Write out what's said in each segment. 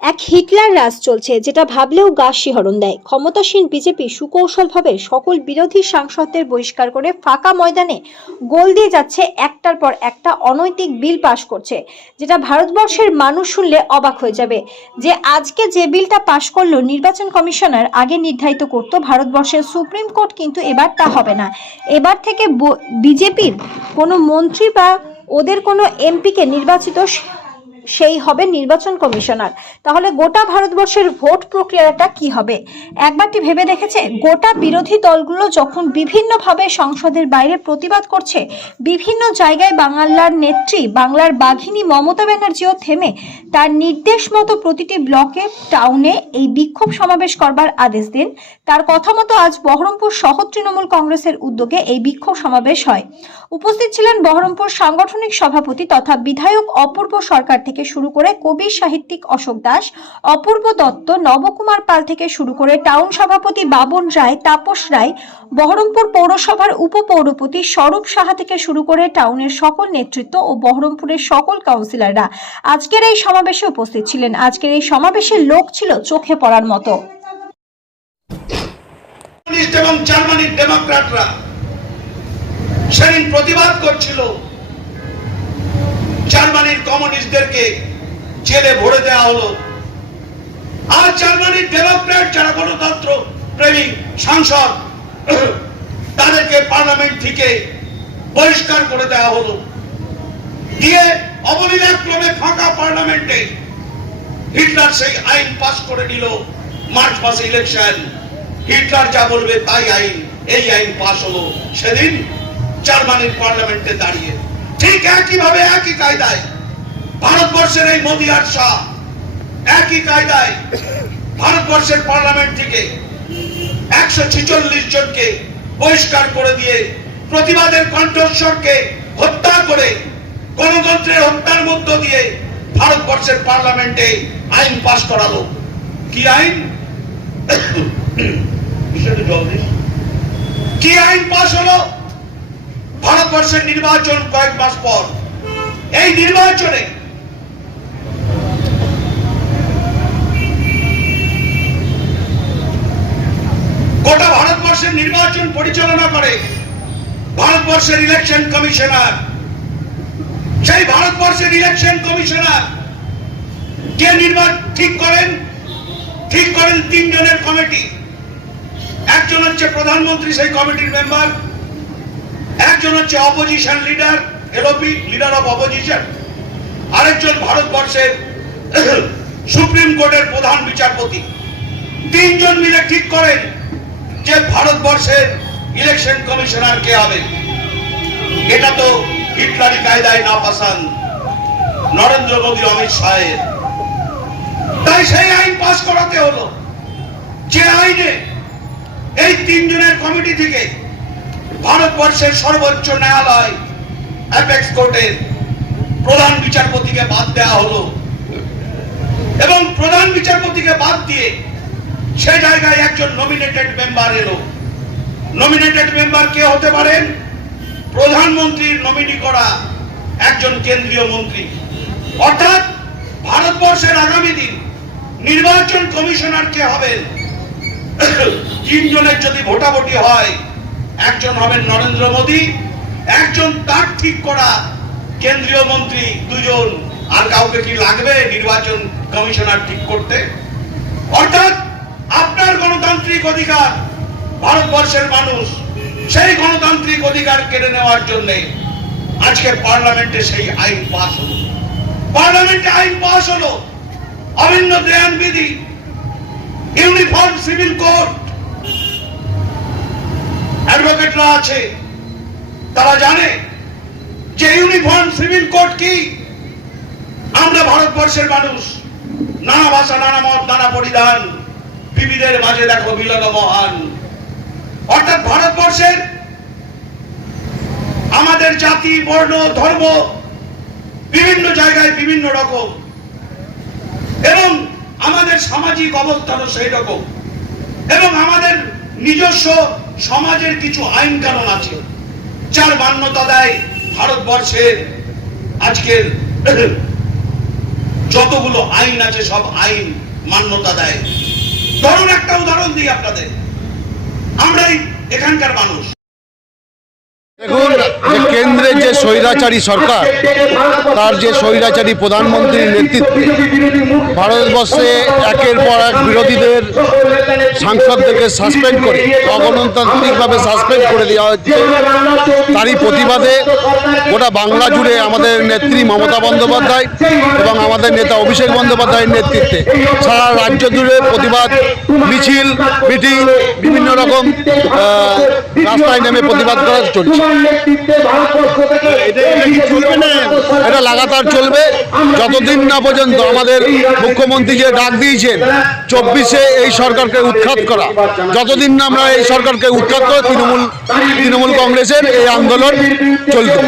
এক হিটলার রাজ চলছে, যেটা ভাবলেও গা শিহরণ দেয়। ক্ষমতাসীন বিজেপি সুকৌশলভাবে সকল বিরোধী সাংসদদের বহিষ্কার করে ফাঁকা ময়দানে গোল দিয়ে যাচ্ছে, একটার পর একটা অনৈতিক বিল পাশ করছে, যেটা ভারতবর্ষের মানুষ শুনলে অবাক হয়ে যাবে। যে আজকে যে বিলটা পাশ করলো নির্বাচন কমিশনার আগে নির্ধারিত করত ভারতবর্ষের সুপ্রিম কোর্ট, কিন্তু এবার তা হবে না। এবার থেকে বিজেপির কোনো মন্ত্রী বা ওদের কোনো এমপিকে নির্বাচিত সেই হবে নির্বাচন কমিশনার। তাহলে গোটা ভারতবর্ষের ভোট প্রক্রিয়াটা কি হবে একবারটি ভেবে দেখেছে? গোটা বিরোধী দলগুলো যখন বিভিন্নভাবে সংসদের বাইরে প্রতিবাদ করছে, বিভিন্ন জায়গায় বাংলার নেত্রী, বাংলার বাঘিনী মমতা ব্যানার্জিও থেমে তার নির্দেশ মতো প্রতিটি ব্লকে, টাউনে এই বিক্ষোভ সমাবেশ করবার আদেশ দেন। তার কথা মতো আজ বহরমপুর শহর তৃণমূল কংগ্রেসের উদ্যোগে এই বিক্ষোভ সমাবেশ হয়। উপস্থিত ছিলেন বহরমপুর সাংগঠনিক সভাপতি তথা বিধায়ক অপূর্ব সরকার থেকে শুরু করে কবি সাহিত্যিক অশোক দাস, অপূর্ব দত্ত, নবকুমার পাল থেকে শুরু করে টাউন সভাপতি বাবন রায়, তাপস রায়, বহরমপুর পৌরসভার উপপৌরপতি স্বরূপ সাহা থেকে শুরু করে টাউনের সকল নেতৃত্ব ও বহরমপুরের সকল কাউন্সিলররা আজকের এই সমাবেশে উপস্থিত ছিলেন। আজকের এই সমাবেশের লোক ছিল চোখে পড়ার মতো। এবং জার্মানির ডেমোক্র্যাটরা সেদিন প্রতিবাদ করছিল জার্মানির কমিউনিস্টদেরকে জেলে ভরে দেওয়া হলো। আর জার্মানির ডেমোক্র্যাট যারা গণতন্ত্র প্রেমী সাংসদ, তাদেরকে পার্লামেন্ট থেকে বহিষ্কার করে দেওয়া হলো। দিয়ে অবলীলাক্রমে ফাঁকা পার্লামেন্টে হিটলার সেই আইন পাস করে নিল। মার্চ মাসে ইলেকশন, হিটলার যা বলবে তাই আইন, এই আইন পাস হলো সেদিন জার্মানির পার্লামেন্টে দাঁড়িয়ে। ঠিক একইভাবে একই কায়দায় ভারতবর্ষের এই মোদি আর শাহ একই কায়দায় ভারতবর্ষের পার্লামেন্ট থেকে 146 জনকে বহিষ্কার করে দিয়ে প্রতিবাদের কণ্ঠস্বরকে হত্যা করে গণতন্ত্রের হত্যার মধ্য দিয়ে ভারতবর্ষের পার্লামেন্টে আইন পাস করালো। কি আইন? কি আইন পাস হলো? ভারতবর্ষের নির্বাচন কয়েক মাস পর। এই নির্বাচনে গোটা ভারতবর্ষের নির্বাচন পরিচালনা করে ভারতবর্ষের ইলেকশন কমিশনার। সেই ভারতবর্ষের ইলেকশন কমিশনার কে ঠিক করেন 3 জনের কমিটি। একজন হচ্ছে প্রধানমন্ত্রী, সেই কমিটির মেম্বার। একজন হচ্ছে opposition leader, LOP, leader of opposition. আরেকজন ভারতবর্ষের সুপ্রিম কোর্টের প্রধান বিচারপতি। 3 জন মিলে ঠিক করেন যে ভারতবর্ষের ইলেকশন কমিশনার কে হবে। এটা তো হিটলারি কায়দায় নাপাসান নরেন্দ্র মোদী, অমিত শাহের। তাই সেই আইন পাস করাতে হলো, যে আইনে এই 3 জনের কমিটি থেকে ভারতবর্ষের সর্বোচ্চ ন্যায়ালয় অ্যাপেক্স কোর্টের প্রধান বিচারপতিকে বাদ দেওয়া হলো। এবং প্রধান বিচারপতিকে বাদ দিয়ে সে জায়গায় একজন নমিনেটেড মেম্বার এলো। নমিনেটেড মেম্বার কে হতে পারেন? প্রধানমন্ত্রীর নমিনি করা একজন কেন্দ্রীয় মন্ত্রী। অর্থাৎ ভারতবর্ষের আগামী দিন নির্বাচন কমিশনার কে হবেন? 3 জনের যদি ভোটাভুটি হয়, একজন হবেন নরেন্দ্র মোদী, একজন তার ঠিক করা কেন্দ্রীয় মন্ত্রী, 2 জন। আর কাউকে কি লাগবে নির্বাচন কমিশনার ঠিক করতে? অর্থাৎ আপনার গণতান্ত্রিক অধিকার, ভারতবর্ষের মানুষ সেই গণতান্ত্রিক অধিকার কেড়ে নেওয়ার জন্য আজকে পার্লামেন্টে সেই আইন পাস হলো। পার্লামেন্টে আইন পাস হলো অভিন্ন দেয়ান বিধি, ইউনিফর্ম সিভিল কোড। অ্যাডভোকেটরা আছে, তারা জানে যে ইউনিফর্ম সিভিল কোড কি। আমরা ভারতবর্ষের মানুষ, নানা ভাষা, নানা মত, নানা পরিধান, বিবিধের মাঝে দেখো মিলন মহান। অর্থাৎ ভারতবর্ষের আমাদের জাতি, বর্ণ, ধর্ম বিভিন্ন জায়গায় বিভিন্ন রকম, এবং আমাদের সামাজিক অবস্থানও সেই রকম, এবং আমাদের নিজস্ব সমাজের কিছু আইন কানুন আছে যার মান্যতা দেয় ভারতবর্ষের আজকের যতগুলো আইন আছে সব আইন মান্যতা দেয়। ধরুন একটা উদাহরণ দিই আপনাদের, আমরাই এখানকার মানুষ। দেখুন, যে কেন্দ্রের যে স্বৈরাচারী সরকার, তার যে স্বৈরাচারী প্রধানমন্ত্রীর নেতৃত্বে ভারতবর্ষে একের পর এক বিরোধীদের সাংসদদেরকে সাসপেন্ড করে অগণতান্ত্রিকভাবে সাসপেন্ড করে দেওয়া হচ্ছে, তারই প্রতিবাদে গোটা বাংলা জুড়ে আমাদের নেত্রী মমতা বন্দ্যোপাধ্যায় এবং আমাদের নেতা অভিষেক বন্দ্যোপাধ্যায়ের নেতৃত্বে সারা রাজ্য জুড়ে প্রতিবাদ মিছিল, মিটিং, বিভিন্ন রকম রাস্তায় নেমে প্রতিবাদ করা চলছে। এটা লাগাতার চলবে যতদিন না পর্যন্ত আমাদের মুখ্যমন্ত্রী যে ডাক দিয়েছেন 24-এ এই সরকারকে উৎখাত করা, যতদিন না আমরা এই সরকারকে উৎখাত করে তৃণমূল কংগ্রেসের এই আন্দোলন চলবে।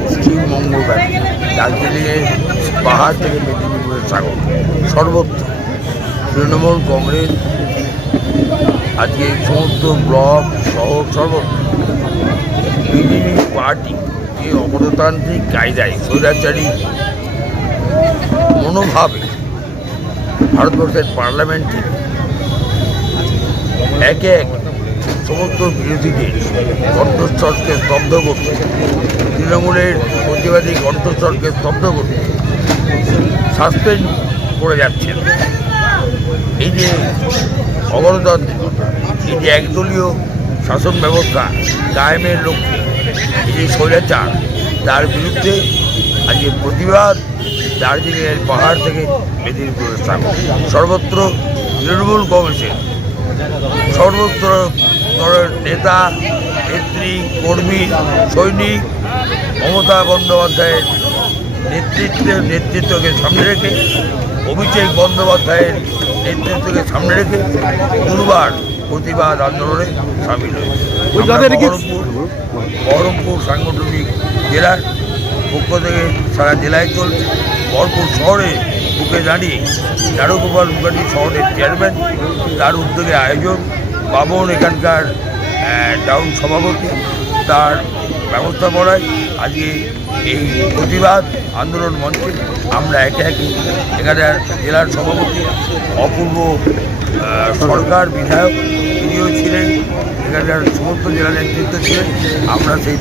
পশ্চিমবঙ্গ দার্জিলিংয়ের পাহাড় থেকে মেদিনীপুরের সাগর সর্বত্র তৃণমূল কংগ্রেস আজকে সমস্ত ব্লক শহর সর্বত্র বিজেপি পার্টি যে অগণতান্ত্রিক কায়দায় স্বৈরাচারী মনোভাবে ভারতবর্ষের পার্লামেন্টে একে এক সমস্ত বিরোধীদের কণ্ঠস্বরকে স্তব্ধ করতে, তৃণমূলের প্রতিবাদী কণ্ঠস্বরকে স্তব্ধ করতে সাসপেন্ড করে যাচ্ছেন। এই যে অগণতান্ত্রিকতা, এই যে একদলীয় শাসন ব্যবস্থা কায়েমের লক্ষ্যে এই যে স্বৈরাচার, তার বিরুদ্ধে আজকে প্রতিবাদ দার্জিলিংয়ের পাহাড় থেকে মেদিনীপুরের সাগর সর্বত্র তৃণমূল কংগ্রেসের সর্বত্র নেতা, নেত্রী, কর্মী, সৈনিক মমতা বন্দ্যোপাধ্যায়ের নেতৃত্বকে সামনে রেখে, অভিষেক বন্দ্যোপাধ্যায়ের নেতৃত্বকে সামনে রেখে দুর্বার প্রতিবাদ আন্দোলনে সামিল হয়েছে। বহরমপুর সাংগঠনিক জেলার পক্ষ থেকে সারা জেলায় চলছে। বহরমপুর শহরে বুকে দাঁড়িয়ে চারুগোপাল মুখার্জি শহরের চেয়ারম্যান, তার উদ্যোগে আয়োজন, বাবন এখানকার টাউন সভাপতি, তার ব্যবস্থাপনায় আজকে এই প্রতিবাদ আন্দোলন মঞ্চে আমরা একে একে এখানে জেলার সভাপতি অপূর্ব সরকার বিধায়ক, তিনিও ছিলেন, এখানকার সমস্ত জেলা নেতৃত্ব ছিলেন। আমরা সেই